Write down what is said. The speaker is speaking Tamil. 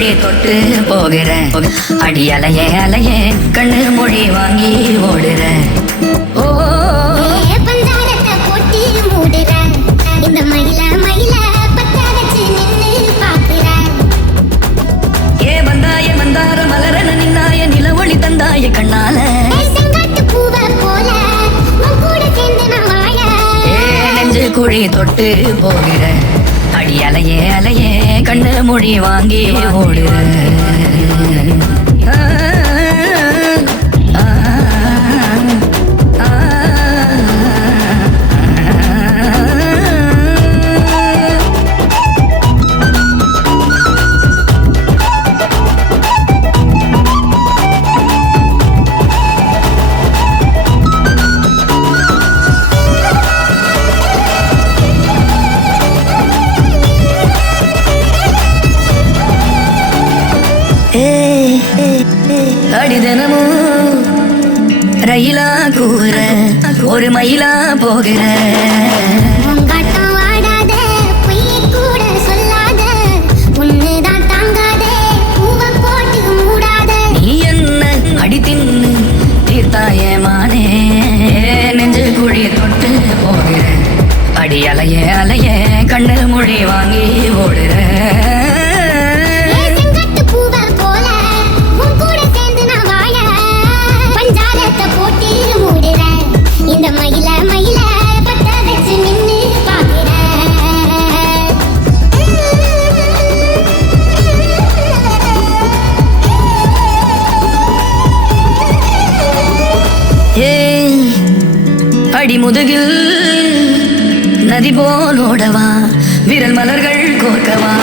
குழி தொட்டு போகிற அடி அலையே அலையே கண்ணு மொழி வாங்கி ஓடுற ஓ பந்தாரத்தை போட்டு மூடுற இந்த மயில மயில பத்த வச்சு நின்னு பாக்குற ஏ மந்தார மலரன நின்னாய நில ஒளி தந்தாய கண்ணால செங்காட்டு பூவை போல உன் கூட சேர்ந்து நான் வாழ நெஞ்சு குழி தொட்டு போகிற அடி அலையே அலையே கண்ணு மொழி வாங்கி ஓடுற அடி தினமும் ரயிலா கூற ஒரு மயிலா போகிற உங்காட்டம் ஆடாத பொய்ய கூட சொல்லாத ஒண்ணுதான் தாங்காத பூவை போட்டு மூடாத நீ என்ன அடி தின்னு தீர்த்தாயே மானே நெஞ்சு குழி தொட்டு போகிற அடி அலையே அலையே கண்ணு மொழி வாங்கி ஓடுற செங்காட்டு பூவை போல உன் கூட சேர்ந்து நான் வாழ பஞ்சாரத்தை போட்டு மூடுற இந்த மயில மயில பத்த வச்சு நின்னு பாக்குற அடி முதுகில் நதி போல் ஓடவா விரல் மலர்கள் கோர்க்கவா